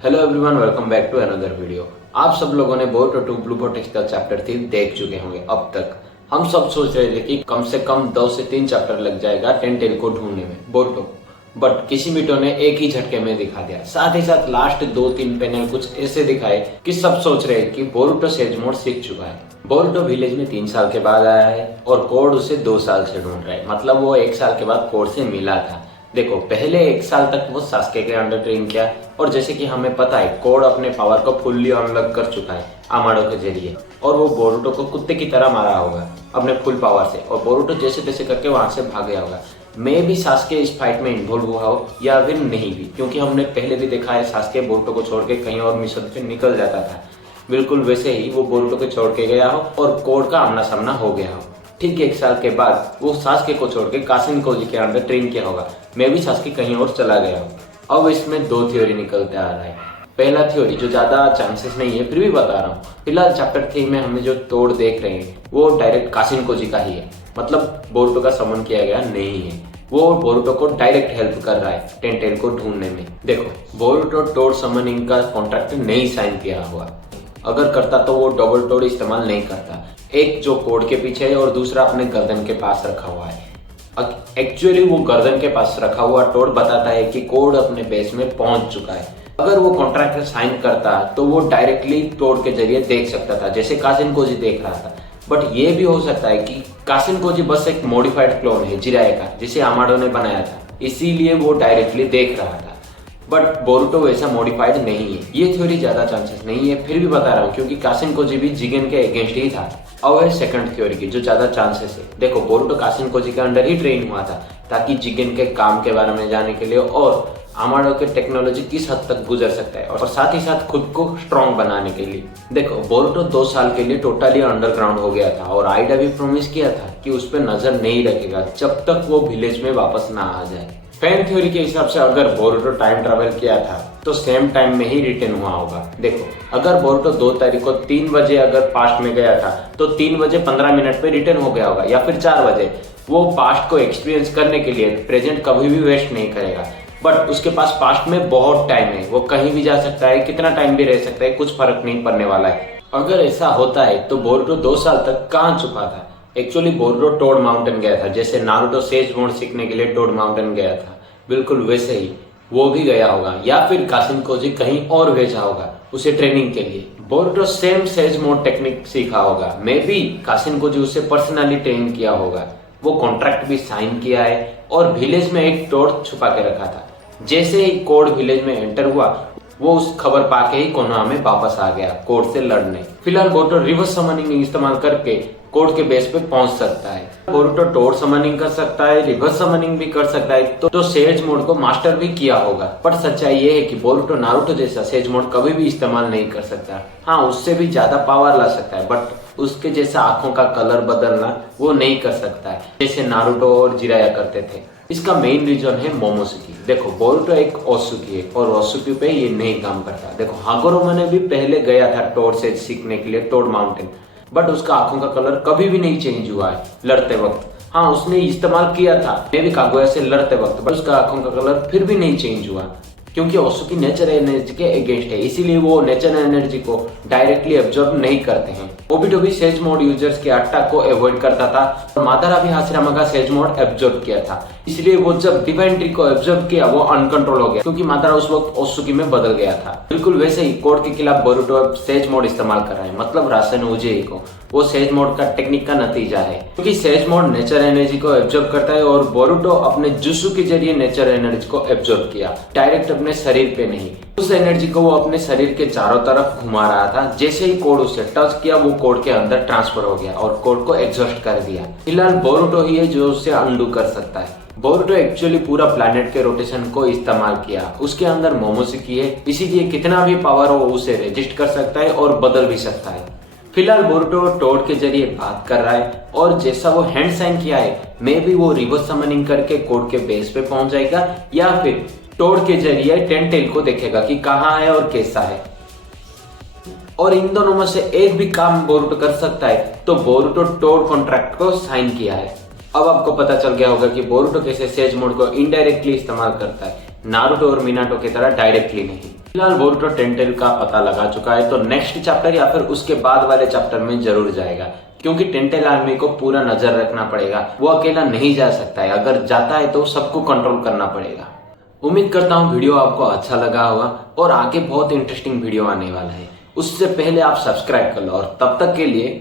Hello everyone, welcome back to another video. आप सब लोगों ने बोरुटो 2 ब्लू टेक्स्ट का चैप्टर 3 देख चुके होंगे। अब तक हम सब सोच रहे थे कि कम से कम 2 से 3 चैप्टर लग जाएगा टेंटेल को ढूंढने में बोरुटो, बट किशिमिटो ने एक ही झटके में दिखा दिया। साथ ही साथ लास्ट 2-3 पैनल कुछ ऐसे दिखाए कि सब सोच रहे कि बोरुटो सेज मोड सीख चुका है। बोरुटो विलेज में 3 साल के बाद आया है और कोड उसे 2 साल से ढूंढ रहा है, मतलब वो 1 साल के बाद कोड से मिला था। देखो, पहले 1 साल तक वो सास्के के अंडर ट्रेन किया और जैसे कि हमें पता है कोड अपने पावर को फुल्ली अनलॉक कर चुका है अमाडो के जरिए, और वो बोरुटो को कुत्ते की तरह मारा होगा अपने फुल पावर से, और बोरुटो जैसे तैसे करके वहां से भाग गया होगा। मैं भी सास्के इस फाइट में इन्वॉल्व हुआ हो या फिर नहीं भी, क्योंकि हमने पहले भी देखा है सास्के बोरुटो को छोड़ के कहीं और मिशन पे निकल जाता था। बिल्कुल वैसे ही वो बोरुटो को छोड़ के गया हो और कोड का आमना सामना हो गया हो। ठीक 1 साल के बाद वो सास्के को छोड़ के कासिन कोजी के अंडर ट्रेन किया होगा। मैं भी सास्के कहीं और चला गया हूँ। अब इसमें 2 थ्योरी निकलते आ रहा है। पहला थ्योरी जो ज्यादा चांसेस नहीं है, फिर भी बता रहा हूँ। फिलहाल चैप्टर 3 में हमें जो तोड़ देख रहे हैं वो डायरेक्ट कासिन कोजी का ही है, मतलब बोरुटो का समन किया गया नहीं है। वो बोरुटो को डायरेक्ट हेल्प कर रहा है टेंटेल को ढूंढने में। देखो, बोरुटो टोड समनिंग का कॉन्ट्रैक्ट नहीं साइन किया हुआ। अगर करता तो वो डबल टोड इस्तेमाल नहीं करता, एक जो कोड के पीछे है और दूसरा अपने गर्दन के पास रखा हुआ है। एक्चुअली वो गर्दन के पास रखा हुआ टोड बताता है कि कोड अपने बेस में पहुंच चुका है। अगर वो कॉन्ट्रैक्ट साइन करता तो वो डायरेक्टली टोड के जरिए देख सकता था, जैसे कासिन कोजी देख रहा था। बट ये भी हो सकता है कि कासिन कोजी बस एक मॉडिफाइड क्लोन है जिराए का, जिसे अमाडो ने बनाया था, इसीलिए वो डायरेक्टली देख रहा था। बट बोरुटो वैसा मॉडिफाइड नहीं है। ये थ्योरी ज्यादा चांसेस नहीं है, फिर भी बता रहा हूँ क्योंकि कासिन कोजी भी जिगन के अगेंस्ट ही था। अब है सेकंड थ्योरी की जो ज्यादा चांसेस है। देखो, बोरुटो कासिन कोजी के अंडर ही ट्रेन हुआ था ताकि जिगन के काम के बारे में जाने के लिए और अमाडो के टेक्नोलॉजी किस हद तक गुजर सकता है, और साथ ही साथ खुद को स्ट्रॉन्ग बनाने के लिए। देखो, बोरुटो 2 साल के लिए टोटली अंडरग्राउंड हो गया था और आइडा भी प्रॉमिस किया था कि उस पर नजर नहीं रखेगा जब तक वो विलेज में वापस ना आ जाए। फैन थ्योरी के हिसाब से अगर बोरुटो टाइम ट्रैवल किया था तो सेम टाइम में ही रिटर्न हुआ होगा। देखो, अगर बोरुटो 2 तारीख को 3 बजे अगर पास्ट में गया था तो 3 बजे 15 मिनट पे रिटर्न हो गया होगा, या फिर 4 बजे। वो पास्ट को एक्सपीरियंस करने के लिए प्रेजेंट कभी भी वेस्ट नहीं करेगा। बट उसके पास पास्ट में बहुत टाइम है, वो कहीं भी जा सकता है, कितना टाइम भी रह सकता है, कुछ फर्क नहीं पड़ने वाला है। अगर ऐसा होता है तो बोरुटो 2 साल तक कहाँ छुपा था? एक्चुअली बोरुटो टोड माउंटेन गया था, जैसे नारुतो सेज मोड सीखने के लिए टोड माउंटेन गया था, बिल्कुल वैसे ही वो भी गया होगा, या फिर कासिन कोजी कहीं और भेजा होगा उसे ट्रेनिंग के लिए। Boruto same sage mode technique सीखा होगा, मे बी कासिन कोजी उसे पर्सनली ट्रेन किया होगा। वो कॉन्ट्रैक्ट भी साइन किया है और विलेज में एक टोड छुपा के रखा था। जैसे ही कोड विलेज में एंटर हुआ, वो उस खबर पाके ही कोनोहा में वापस आ गया कोड से लड़ने। फिलहाल बोरुटो रिवर्स समनिंग इस्तेमाल करके कोड के बेस पे पहुंच सकता है। बोरुटो टोड समनिंग कर सकता है, रिवर्स समनिंग भी कर सकता है, तो सेज मोड को मास्टर भी किया होगा। पर सच्चाई ये है कि बोरुटो नारुतो जैसा सेज मोड कभी भी इस्तेमाल नहीं कर सकता। हाँ, उससे भी ज्यादा पावर ला सकता है, बट उसके जैसा आंखों का कलर बदलना वो नहीं कर सकता है जैसे नारुतो और जिराया करते थे। इसका मेन रीजन है मोमोसुकी। देखो, बोरुटो एक ओत्सुकी है और ओत्सुकी पे ये नहीं काम करता। देखो, हागोरोमा ने भी पहले गया था टोड से सीखने के लिए टोड माउंटेन, बट उसका आंखों का कलर कभी भी नहीं चेंज हुआ है लड़ते वक्त। हाँ, उसने इस्तेमाल किया था मैं भी कागुया से लड़ते वक्त, बट उसका आंखों का कलर फिर भी नहीं चेंज हुआ, क्योंकि ओत्सुकी नेचर एनर्जी के अगेंस्ट है, इसीलिए वो नेचर एनर्जी को डायरेक्टली एब्जॉर्ब नहीं करते हैं। ओबिटो भी सेज मोड यूजर्स के अटैक को अवॉइड करता था और मादारा भी हाशिरामा का सेज मोड एब्जॉर्ब किया था, इसलिए वो जब डिवाइन ट्री को एब्जॉर्ब किया वो अनकंट्रोल हो गया, क्योंकि मादारा उस वक्त ओत्सुकी में बदल गया था। बिल्कुल वैसे ही कोड के खिलाफ बोरुटो अब सेज मोड इस्तेमाल कर रहा है, मतलब रासन उजेई को। वो सेज मोड का टेक्निक का नतीजा है, क्योंकि सेज मोड नेचर एनर्जी को एब्जॉर्ब करता है और बोरुटो अपने जुसु के जरिए नेचर एनर्जी को एब्जॉर्ब किया, डायरेक्ट अपने शरीर पे नहीं। उस एनर्जी को वो अपने शरीर के चारों तरफ घुमा रहा था। जैसे ही कोड उसे टच किया, वो कोड के अंदर ट्रांसफर हो गया और कोड को एग्जॉस्ट कर दिया। फिलहाल बोरुटो ही है जो उसे अंडू कर सकता है। बोरुटो एक्चुअली पूरा प्लैनेट के रोटेशन को इस्तेमाल किया, उसके अंदर मोमोसुकी है, इसीलिए कितना भी पावर हो उसे रेजिस्ट कर सकता है और बदल भी सकता है। फिलहाल बोरुटो टोड के जरिए बात कर रहा है और जैसा वो हैंड साइन किया है, मे बी वो रिवर्स समनिंग करके कोड के बेस पे पहुंच जाएगा, या फिर टोड के जरिए टेंटेल को देखेगा कि कहाँ है और कैसा है। और इन दोनों में से एक भी काम बोरुटो कर सकता है, तो बोरुटो टोड कॉन्ट्रैक्ट को साइन किया है। अब आपको पता चल गया होगा कि बोरुटो कैसे सेज मोड को इनडायरेक्टली इस्तेमाल करता है, नारुतो और मिनाटो की तरह डायरेक्टली नहीं। फिलहाल बोरुतो टेंटेल का पता लगा चुका है, तो नेक्स्ट चैप्टर या फिर उसके बाद वाले चैप्टर में जरूर जाएगा, क्योंकि टेंटेल आर्मी को पूरा नजर रखना पड़ेगा। वो अकेला नहीं जा सकता है, अगर जाता है तो सबको कंट्रोल करना पड़ेगा। उम्मीद करता हूँ वीडियो आपको अच्छा लगा होगा और आगे बहुत इंटरेस्टिंग वीडियो आने वाला है। उससे पहले आप सब्सक्राइब कर लो और तब तक के लिए